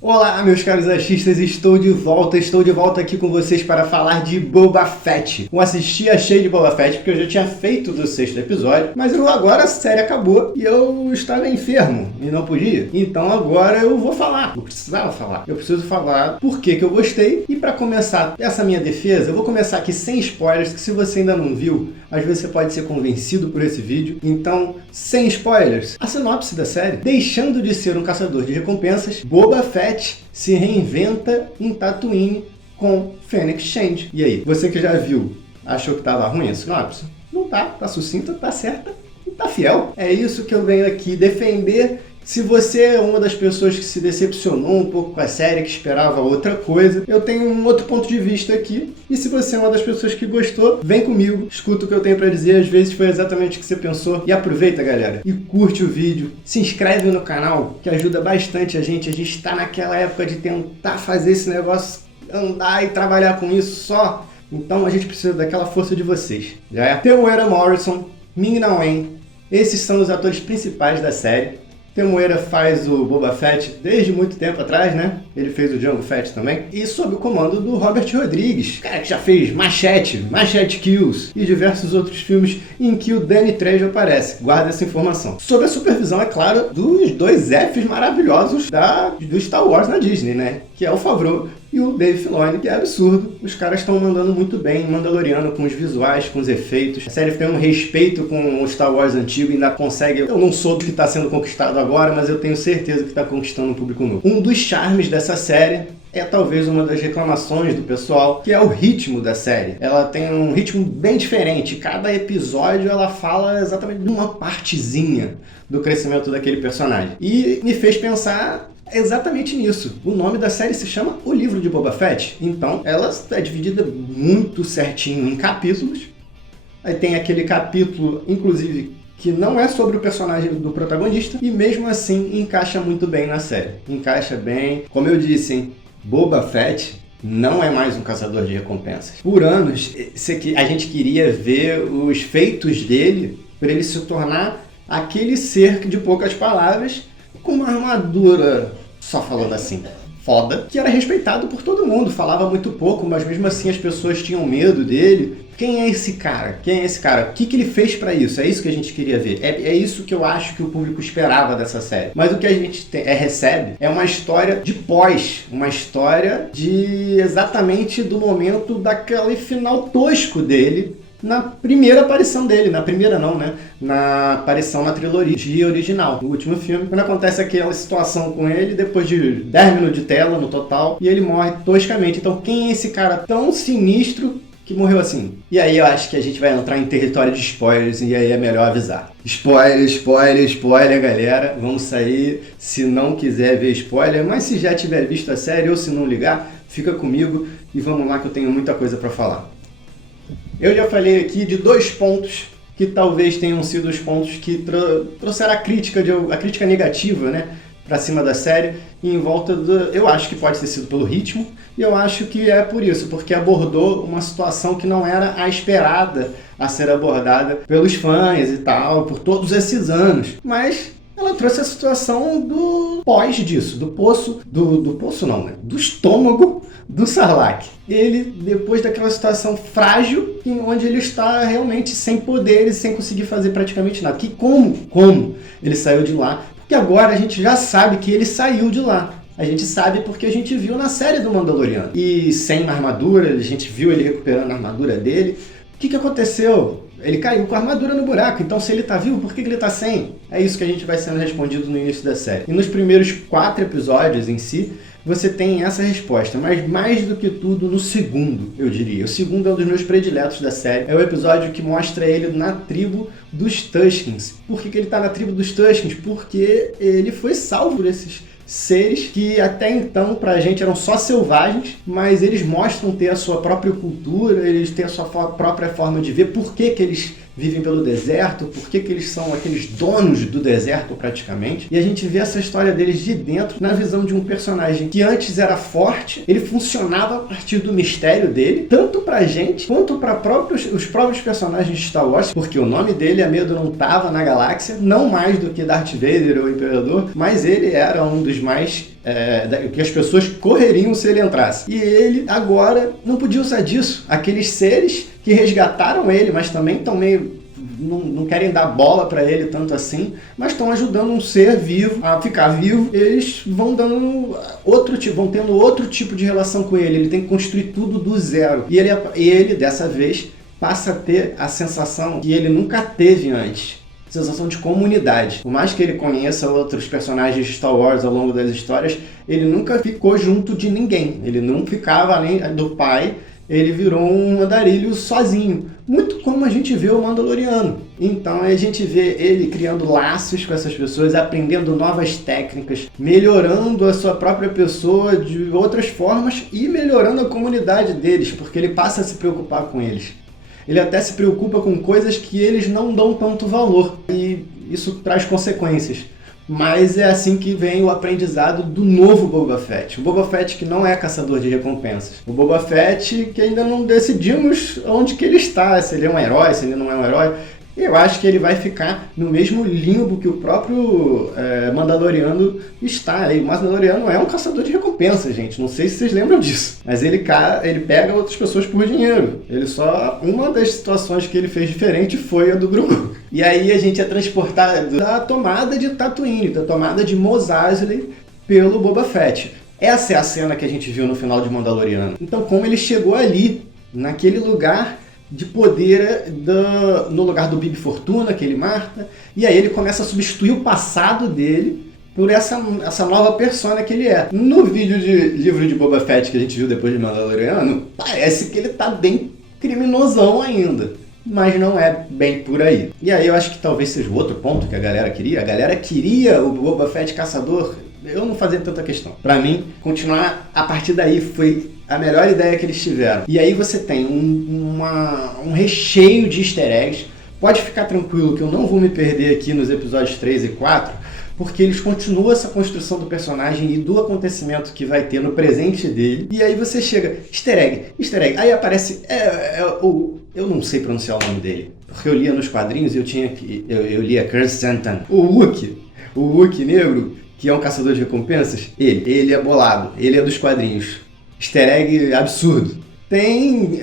Olá, meus caros achistas, estou de volta aqui com vocês para falar de Boba Fett. Eu assisti, achei de Boba Fett porque eu já tinha feito do 6º episódio, mas agora a série acabou e eu estava enfermo e não podia. Então agora eu vou falar, eu precisava falar. Eu preciso falar por que eu gostei e para começar essa minha defesa, eu vou começar aqui sem spoilers, que se você ainda não viu, às vezes você pode ser convencido por esse vídeo. Então, sem spoilers, a sinopse da série: deixando de ser um caçador de recompensas, Boba Fett se reinventa em Tatooine com Fennec Shand. E aí, você que já viu, achou que estava ruim a sinopse? Não tá sucinta, tá certa e tá fiel. É isso que eu venho aqui defender. Se você é uma das pessoas que se decepcionou um pouco com a série, que esperava outra coisa, eu tenho um outro ponto de vista aqui. E se você é uma das pessoas que gostou, vem comigo, escuta o que eu tenho pra dizer, às vezes foi exatamente o que você pensou. E aproveita, galera, e curte o vídeo, se inscreve no canal, que ajuda bastante a gente. A gente tá naquela época de tentar fazer esse negócio andar e trabalhar com isso só. Então a gente precisa daquela força de vocês. Já é? Temuera Morrison, Ming-Na Wen, esses são os atores principais da série. Temuera faz o Boba Fett desde muito tempo atrás, né? Ele fez o Jango Fett também. E sob o comando do Robert Rodrigues, cara que já fez Machete Kills e diversos outros filmes em que o Danny Trejo aparece. Guarda essa informação. Sob a supervisão, é claro, dos dois Fs maravilhosos do Star Wars na Disney, né? Que é o Favreau e o Dave Filoni, que é absurdo. Os caras estão mandando muito bem em Mandaloriano, com os visuais, com os efeitos. A série tem um respeito com o Star Wars antigo e ainda consegue... Eu não soube que está sendo conquistado agora, mas eu tenho certeza que está conquistando um público novo. Um dos charmes dessa série é talvez uma das reclamações do pessoal, que é o ritmo da série. Ela tem um ritmo bem diferente. Cada episódio ela fala exatamente de uma partezinha do crescimento daquele personagem. E me fez pensar exatamente nisso. O nome da série se chama O Livro de Boba Fett. Então, ela é dividida muito certinho em capítulos. Aí tem aquele capítulo, inclusive, que não é sobre o personagem do protagonista, e mesmo assim encaixa muito bem na série. Encaixa bem. Como eu disse, hein? Boba Fett não é mais um caçador de recompensas. Por anos, a gente queria ver os feitos dele para ele se tornar aquele ser de poucas palavras, com uma armadura, só falando assim, foda, que era respeitado por todo mundo, falava muito pouco, mas mesmo assim as pessoas tinham medo dele. Quem é esse cara? Quem é esse cara? O que ele fez pra isso? É isso que a gente queria ver. É isso que eu acho que o público esperava dessa série. Mas o que a gente recebe é uma história de pós, uma história de exatamente do momento daquele final tosco dele, na primeira aparição dele, na primeira não, né? Na aparição na trilogia original, no último filme, quando acontece aquela situação com ele, depois de 10 minutos de tela no total, e ele morre toscamente. Então quem é esse cara tão sinistro que morreu assim? E aí eu acho que a gente vai entrar em território de spoilers, e aí é melhor avisar. Spoiler, galera. Vamos sair se não quiser ver spoiler, mas se já tiver visto a série ou se não ligar, fica comigo e vamos lá que eu tenho muita coisa pra falar. Eu já falei aqui de 2 pontos que talvez tenham sido os pontos que trouxeram a crítica negativa, né, pra cima da série, e em volta eu acho que pode ter sido pelo ritmo, e eu acho que é por isso, porque abordou uma situação que não era a esperada a ser abordada pelos fãs e tal, por todos esses anos, mas ela trouxe a situação do pós disso, do poço não, né? Do estômago do Sarlacc. Ele, depois daquela situação frágil, onde ele está realmente sem poderes, sem conseguir fazer praticamente nada. Que como ele saiu de lá? Porque agora a gente já sabe que ele saiu de lá. A gente sabe porque a gente viu na série do Mandaloriano. E sem armadura, a gente viu ele recuperando a armadura dele. O que aconteceu? Ele caiu com a armadura no buraco, então se ele tá vivo, por que ele tá sem? É isso que a gente vai sendo respondido no início da série. E nos primeiros 4 episódios em si, você tem essa resposta, mas mais do que tudo no segundo, eu diria. O segundo é um dos meus prediletos da série. É o episódio que mostra ele na tribo dos Tuskens. Por que ele tá na tribo dos Tuskens? Porque ele foi salvo por esses seres que até então pra gente eram só selvagens, mas eles mostram ter a sua própria cultura, eles têm a sua própria forma de ver, por que eles vivem pelo deserto, por que eles são aqueles donos do deserto praticamente. E a gente vê essa história deles de dentro, na visão de um personagem que antes era forte, ele funcionava a partir do mistério dele, tanto pra gente, quanto para os próprios personagens de Star Wars, porque o nome dele, a medo, não estava na galáxia, não mais do que Darth Vader ou Imperador, mas ele era um dos mais que as pessoas correriam se ele entrasse. E ele agora não podia usar disso. Aqueles seres que resgataram ele, mas também estão meio... Não querem dar bola para ele tanto assim, mas estão ajudando um ser vivo a ficar vivo. Eles vão dando vão tendo outro tipo de relação com ele. Ele tem que construir tudo do zero. E ele dessa vez, passa a ter a sensação que ele nunca teve antes. Sensação de comunidade. Por mais que ele conheça outros personagens de Star Wars ao longo das histórias, ele nunca ficou junto de ninguém. Ele não ficava além do pai. Ele virou um andarilho sozinho, muito como a gente vê o Mandaloriano. Então a gente vê ele criando laços com essas pessoas, aprendendo novas técnicas, melhorando a sua própria pessoa de outras formas e melhorando a comunidade deles, porque ele passa a se preocupar com eles. Ele até se preocupa com coisas que eles não dão tanto valor, e isso traz consequências. Mas é assim que vem o aprendizado do novo Boba Fett. O Boba Fett que não é caçador de recompensas. O Boba Fett que ainda não decidimos onde que ele está, se ele é um herói, se ele não é um herói. Eu acho que ele vai ficar no mesmo limbo que o próprio Mandaloriano está. E o Mandaloriano é um caçador de recompensas, gente. Não sei se vocês lembram disso. Mas ele pega outras pessoas por dinheiro. Uma das situações que ele fez diferente foi a do Grogu. E aí a gente é transportado da tomada de Tatooine, da tomada de Mos Eisley pelo Boba Fett. Essa é a cena que a gente viu no final de Mandaloriano. Então, como ele chegou ali, naquele lugar de poder no lugar do Bib Fortuna, que ele mata, e aí ele começa a substituir o passado dele por essa nova persona que ele é. No vídeo de livro de Boba Fett que a gente viu depois de Mandaloriano, parece que ele tá bem criminosão ainda, mas não é bem por aí. E aí eu acho que talvez seja o outro ponto que a galera queria. A galera queria o Boba Fett caçador. Eu não fazia tanta questão. Pra mim, continuar a partir daí foi a melhor ideia que eles tiveram. E aí você tem um recheio de easter eggs. Pode ficar tranquilo que eu não vou me perder aqui nos episódios 3 e 4, porque eles continuam essa construção do personagem e do acontecimento que vai ter no presente dele. E aí você chega, easter egg. Aí aparece, eu não sei pronunciar o nome dele, porque eu lia nos quadrinhos e eu lia Curse Santan. O Wookiee negro, que é um caçador de recompensas, ele é bolado, ele é dos quadrinhos. Easter egg absurdo. Tem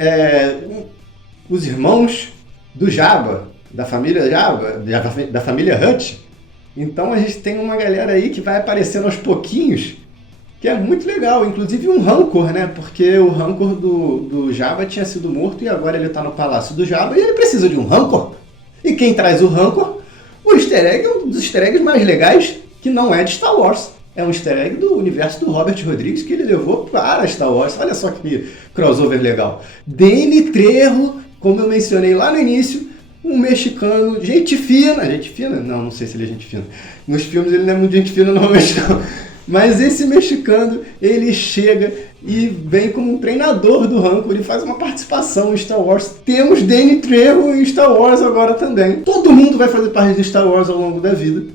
os irmãos do Jabba, da família Jabba, da família Hutt. Então a gente tem uma galera aí que vai aparecendo aos pouquinhos, que é muito legal. Inclusive um Rancor, né? Porque o Rancor do Jabba tinha sido morto e agora ele tá no palácio do Jabba e ele precisa de um Rancor. E quem traz o Rancor? O easter egg é um dos easter eggs mais legais, que não é de Star Wars. É um easter egg do universo do Robert Rodrigues que ele levou para Star Wars. Olha só que crossover legal. Danny Trejo, como eu mencionei lá no início, um mexicano, gente fina? Não sei se ele é gente fina. Nos filmes ele não é muito gente fina normalmente não. Mas esse mexicano, ele chega e vem como um treinador do Rancor, ele faz uma participação em Star Wars. Temos Danny Trejo em Star Wars agora também. Todo mundo vai fazer parte de Star Wars ao longo da vida.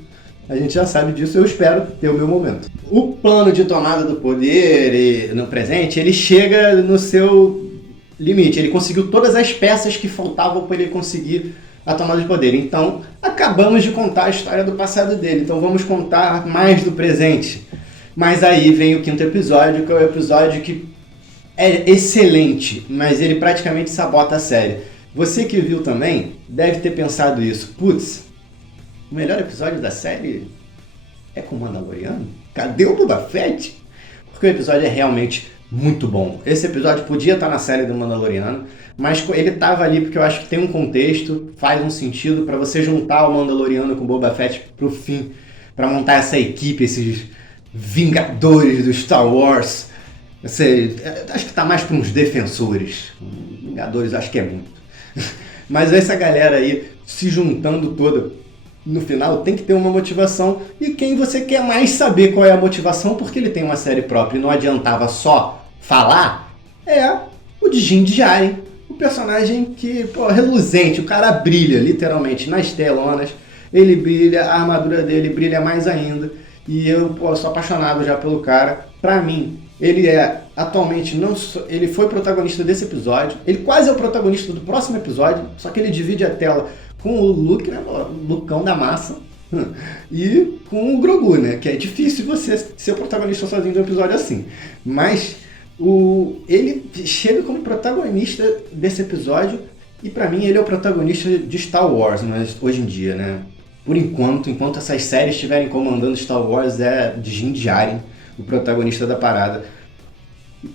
A gente já sabe disso, eu espero ter o meu momento. O plano de tomada do poder no presente, ele chega no seu limite. Ele conseguiu todas as peças que faltavam para ele conseguir a tomada de poder. Então, acabamos de contar a história do passado dele. Então, vamos contar mais do presente. Mas aí vem o quinto episódio, que é o episódio que é excelente, mas ele praticamente sabota a série. Você que viu também deve ter pensado isso. Putz, o melhor episódio da série é com o Mandaloriano? Cadê o Boba Fett? Porque o episódio é realmente muito bom. Esse episódio podia estar na série do Mandaloriano, mas ele estava ali porque eu acho que tem um contexto, faz um sentido para você juntar o Mandaloriano com o Boba Fett pro fim, para montar essa equipe, esses Vingadores do Star Wars. Acho que tá mais para uns defensores. Vingadores acho que é muito. Mas essa galera aí se juntando toda, no final tem que ter uma motivação, e quem você quer mais saber qual é a motivação, porque ele tem uma série própria e não adiantava só falar, é o Din Djarin, o personagem que, reluzente, o cara brilha literalmente nas telonas, ele brilha, a armadura dele brilha mais ainda, e eu sou apaixonado já pelo cara. Pra mim, ele é atualmente, ele foi protagonista desse episódio, ele quase é o protagonista do próximo episódio, só que ele divide a tela com o Luke, né, o Lucão da massa, E com o Grogu, né? Que é difícil você ser o protagonista sozinho de um episódio assim. Mas ele chega como protagonista desse episódio e pra mim ele é o protagonista de Star Wars, mas hoje em dia, né? Por enquanto essas séries estiverem comandando Star Wars, é de Din Djarin, o protagonista da parada,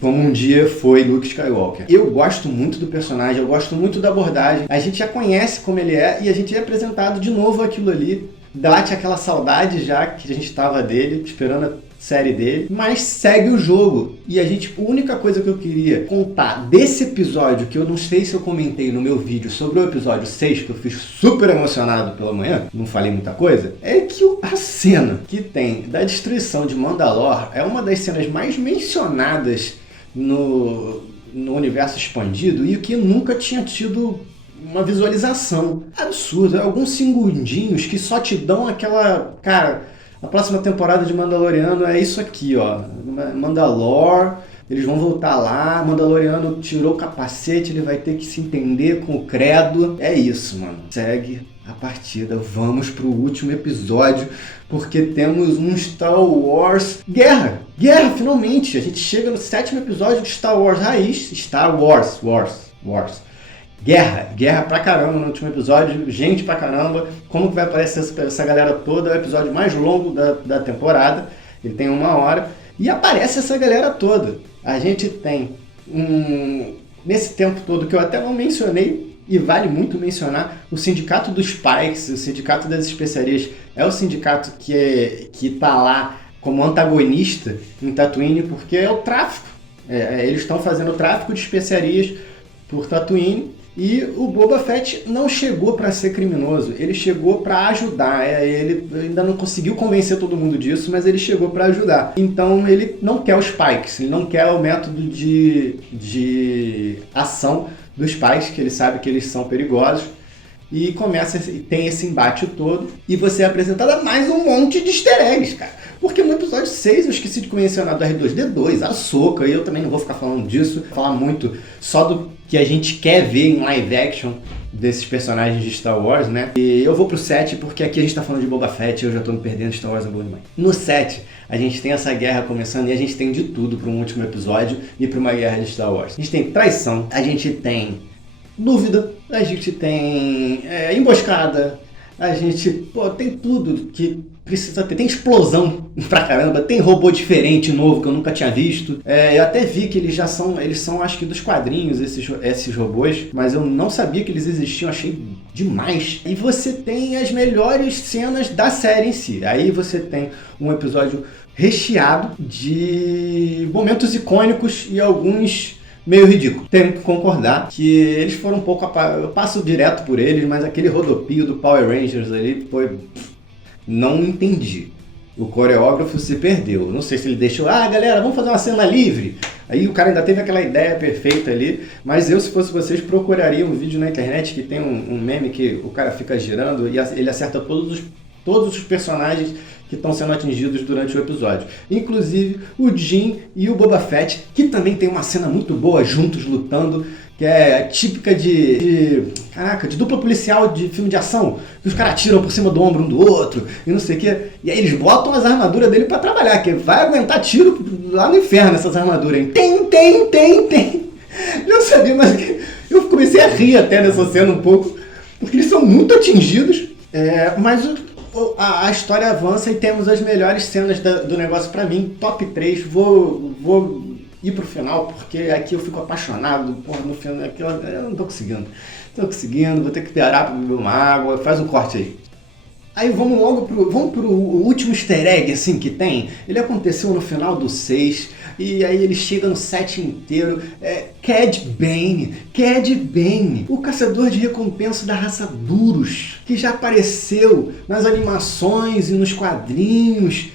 como um dia foi Luke Skywalker. Eu gosto muito do personagem, eu gosto muito da abordagem. A gente já conhece como ele é e a gente é apresentado de novo aquilo ali. Bate aquela saudade já que a gente estava dele, esperando a série dele, mas segue o jogo. E a única coisa que eu queria contar desse episódio, que eu não sei se eu comentei no meu vídeo sobre o episódio 6, que eu fiz super emocionado pela manhã, não falei muita coisa, é que a cena que tem da destruição de Mandalore é uma das cenas mais mencionadas no universo expandido e que nunca tinha tido uma visualização absurda, alguns segundinhos que só te dão aquela... Cara, a próxima temporada de Mandaloriano é isso aqui, ó. Mandalore, eles vão voltar lá, Mandaloriano tirou o capacete, ele vai ter que se entender com o credo. É isso, mano. Segue a partida, vamos pro último episódio, porque temos um Star Wars guerra, finalmente. A gente chega no 7º episódio de Star Wars raiz, Star Wars. Guerra pra caramba no último episódio, gente pra caramba. Como que vai aparecer essa galera toda? É o episódio mais longo da temporada, ele tem 1 hora, e aparece essa galera toda. A gente tem, nesse tempo todo, que eu até não mencionei, e vale muito mencionar, o sindicato dos Pikes, o sindicato das especiarias, é o sindicato que tá lá como antagonista em Tatooine, porque é o tráfico. Eles estão fazendo o tráfico de especiarias por Tatooine, e o Boba Fett não chegou para ser criminoso, ele chegou para ajudar. Ele ainda não conseguiu convencer todo mundo disso, mas ele chegou para ajudar. Então ele não quer os Pikes, ele não quer o método de ação dos Pikes, que ele sabe que eles são perigosos. E tem esse embate todo, e você é apresentado a mais um monte de easter eggs, cara. Porque no episódio 6 eu esqueci de mencionar do R2-D2, a Ahsoka, e eu também não vou ficar falando disso, falar muito só do que a gente quer ver em live action desses personagens de Star Wars, né? E eu vou pro 7 porque aqui a gente tá falando de Boba Fett e eu já tô me perdendo, Star Wars é bom demais. No 7, a gente tem essa guerra começando e a gente tem de tudo para um último episódio e para uma guerra de Star Wars. A gente tem traição, a gente tem dúvida, a gente tem emboscada, a gente tem tudo que precisa ter. Tem explosão pra caramba, tem robô diferente, novo, que eu nunca tinha visto. Eu até vi que eles são acho que dos quadrinhos, esses robôs, mas eu não sabia que eles existiam, achei demais. E você tem as melhores cenas da série em si. Aí você tem um episódio recheado de momentos icônicos e alguns meio ridículo. Tenho que concordar que eles foram um pouco... Eu passo direto por eles, mas aquele rodopio do Power Rangers ali foi... Não entendi. O coreógrafo se perdeu. Não sei se ele deixou... galera, vamos fazer uma cena livre. Aí o cara ainda teve aquela ideia perfeita ali. Mas eu, se fosse vocês, procuraria um vídeo na internet que tem um meme que o cara fica girando e ele acerta todos os personagens que estão sendo atingidos durante o episódio. Inclusive o Din e o Boba Fett, que também tem uma cena muito boa juntos lutando, que é típica de dupla policial de filme de ação, que os caras atiram por cima do ombro um do outro e não sei o que, e aí eles botam as armaduras dele pra trabalhar, que vai aguentar tiro lá no inferno essas armaduras, hein? Tem! Eu sabia, mas eu comecei a rir até nessa cena um pouco, porque eles são muito atingidos, mas a história avança e temos as melhores cenas do negócio pra mim, top 3, vou ir pro final, porque aqui eu fico apaixonado, no final, eu não tô conseguindo, vou ter que parar pra beber uma água, faz um corte aí. Aí vamos pro último easter egg assim que tem, ele aconteceu no final do 6, e aí ele chega no 7 inteiro, Cad Bane, o caçador de recompensa da raça Duros, que já apareceu nas animações e nos quadrinhos.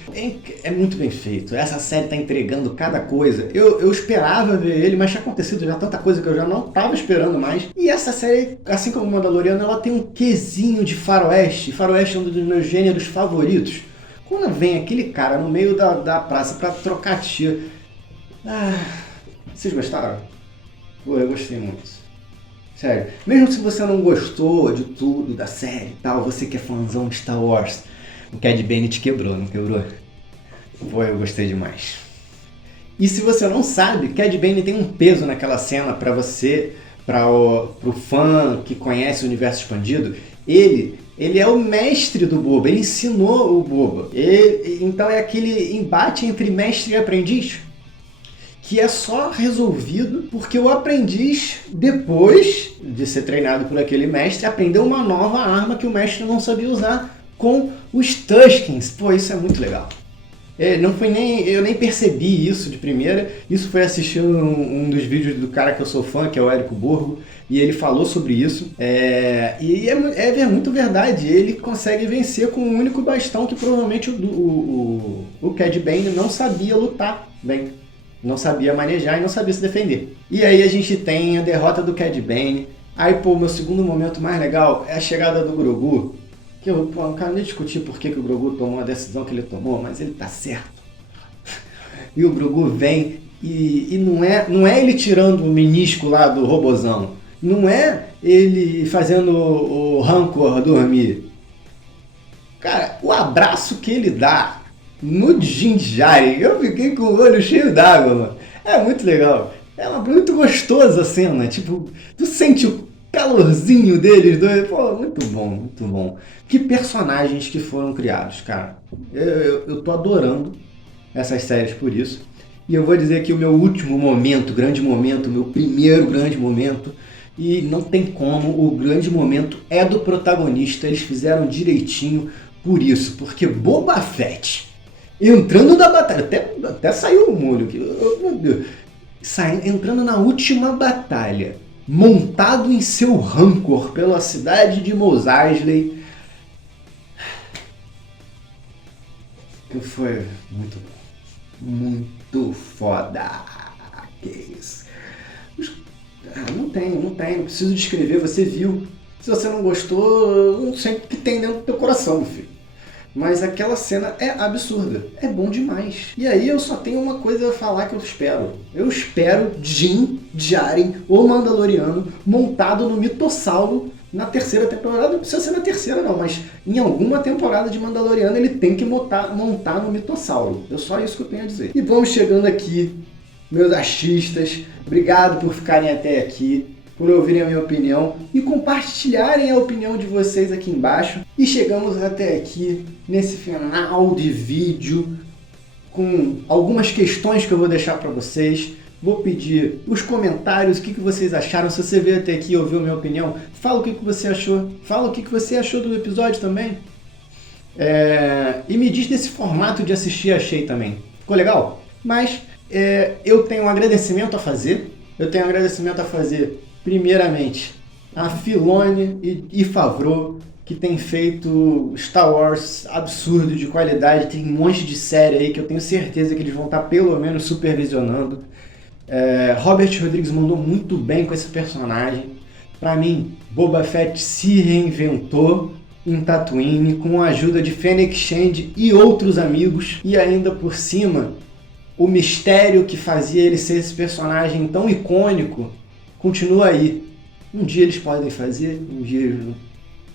É muito bem feito, essa série tá entregando cada coisa. Eu esperava ver ele, mas tinha acontecido já tanta coisa que eu já não tava esperando mais. E essa série, assim como o Mandaloriano, ela tem um quesinho de faroeste. Faroeste é um dos meus gêneros favoritos. Quando vem aquele cara no meio da praça pra trocar tiro... vocês gostaram? Pô, eu gostei muito. Sério, mesmo se você não gostou de tudo da série e tal, você que é fãzão de Star Wars, O Cad Bane te quebrou, não quebrou? Pô, eu gostei demais. E se você não sabe, Cad Bane tem um peso naquela cena para você, pro fã que conhece o universo expandido. Ele é o mestre do Boba, ele ensinou o Boba. Então é aquele embate entre mestre e aprendiz que é só resolvido porque o aprendiz, depois de ser treinado por aquele mestre, aprendeu uma nova arma que o mestre não sabia usar com os Tuskens. Pô, isso é muito legal. Eu nem percebi isso de primeira. Isso foi assistindo um dos vídeos do cara que eu sou fã, que é o Érico Borgo, e ele falou sobre isso. E é muito verdade. Ele consegue vencer com um único bastão que provavelmente o Cad Bane não sabia lutar bem. Não sabia manejar e não sabia se defender. E aí a gente tem a derrota do Cad Bane. Aí, pô, meu segundo momento mais legal é a chegada do Grogu. Que eu não quero nem discutir por que o Grogu tomou a decisão que ele tomou, mas ele tá certo. E o Grogu vem e não é ele tirando o menisco lá do robozão. Não é ele fazendo o Rancor dormir. Cara, o abraço que ele dá no Din Djarin, eu fiquei com o olho cheio d'água, mano. É muito legal. É muito gostosa a cena. Tipo, tu sente o calorzinho deles dois. Pô, muito bom, muito bom. Que personagens que foram criados, cara. Eu tô adorando essas séries por isso. E eu vou dizer que o meu último momento, grande momento, meu primeiro grande momento, e não tem como, o grande momento é do protagonista. Eles fizeram direitinho por isso, porque Boba Fett entrando na batalha, até saiu o molho aqui, meu Deus, entrando na última batalha, montado em seu Rancor pela cidade de Mos Eisley, que foi muito bom, muito foda, que isso. Não tem, preciso descrever, você viu, se você não gostou, eu não sei o que tem dentro do teu coração, meu filho. Mas aquela cena é absurda, é bom demais. E aí eu só tenho uma coisa a falar que eu espero. Eu espero Din Djarin, o Mandaloriano, montado no mitossauro na terceira temporada. Não precisa ser na terceira não, mas em alguma temporada de Mandaloriano ele tem que montar no mitossauro. É só isso que eu tenho a dizer. E vamos chegando aqui, meus achistas. Obrigado por ficarem até aqui, por ouvirem a minha opinião e compartilharem a opinião de vocês aqui embaixo. E chegamos até aqui nesse final de vídeo com algumas questões que eu vou deixar para vocês. Vou pedir os comentários, o que vocês acharam. Se você veio até aqui e ouviu a minha opinião, fala o que você achou. Fala o que você achou do episódio também. E me diz desse formato de assistir achei também. Ficou legal? Mas eu tenho um agradecimento a fazer. Primeiramente, a Filoni e Favreau, que tem feito Star Wars absurdo de qualidade. Tem um monte de série aí que eu tenho certeza que eles vão estar pelo menos supervisionando. Robert Rodrigues mandou muito bem com esse personagem. Pra mim, Boba Fett se reinventou em Tatooine com a ajuda de Fennec Shand e outros amigos. E ainda por cima, o mistério que fazia ele ser esse personagem tão icônico continua aí. Um dia eles podem fazer, um dia eles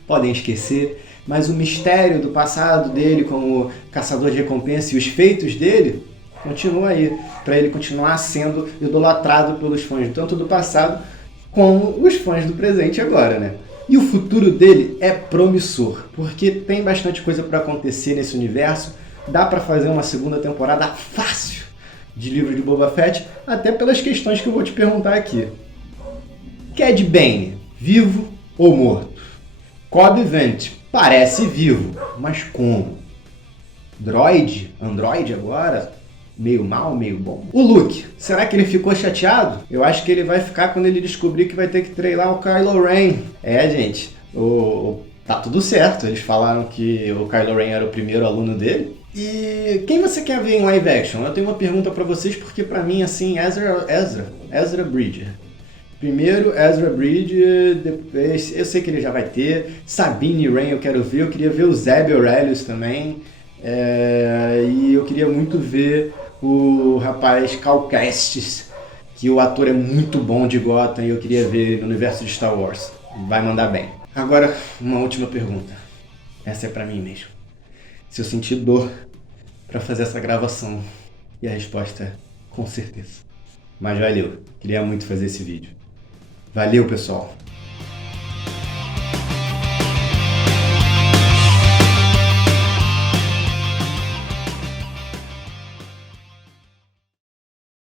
podem esquecer, mas o mistério do passado dele como caçador de recompensa e os feitos dele continua aí, para ele continuar sendo idolatrado pelos fãs tanto do passado como os fãs do presente agora, né? E o futuro dele é promissor, porque tem bastante coisa para acontecer nesse universo. Dá para fazer uma segunda temporada fácil de livro de Boba Fett, até pelas questões que eu vou te perguntar aqui. Cad Bane, vivo ou morto? Cobb Vanth, parece vivo, mas como? Android agora? Meio mal, meio bom. O Luke, será que ele ficou chateado? Eu acho que ele vai ficar quando ele descobrir que vai ter que treinar o Kylo Ren. Gente, tá tudo certo. Eles falaram que o Kylo Ren era o primeiro aluno dele. E quem você quer ver em live action? Eu tenho uma pergunta pra vocês, porque pra mim, assim, Ezra Bridger. Primeiro Ezra Bridger, depois, eu sei que ele já vai ter. Sabine Wren eu quero ver, eu queria ver o Zeb Orrelios também. E eu queria muito ver o rapaz Cal Kestis, que o ator é muito bom de Gotham e eu queria ver ele no universo de Star Wars. Vai mandar bem. Agora, uma última pergunta. Essa é pra mim mesmo. se eu senti dor pra fazer essa gravação. E a resposta é com certeza. Mas valeu, queria muito fazer esse vídeo. Valeu, pessoal!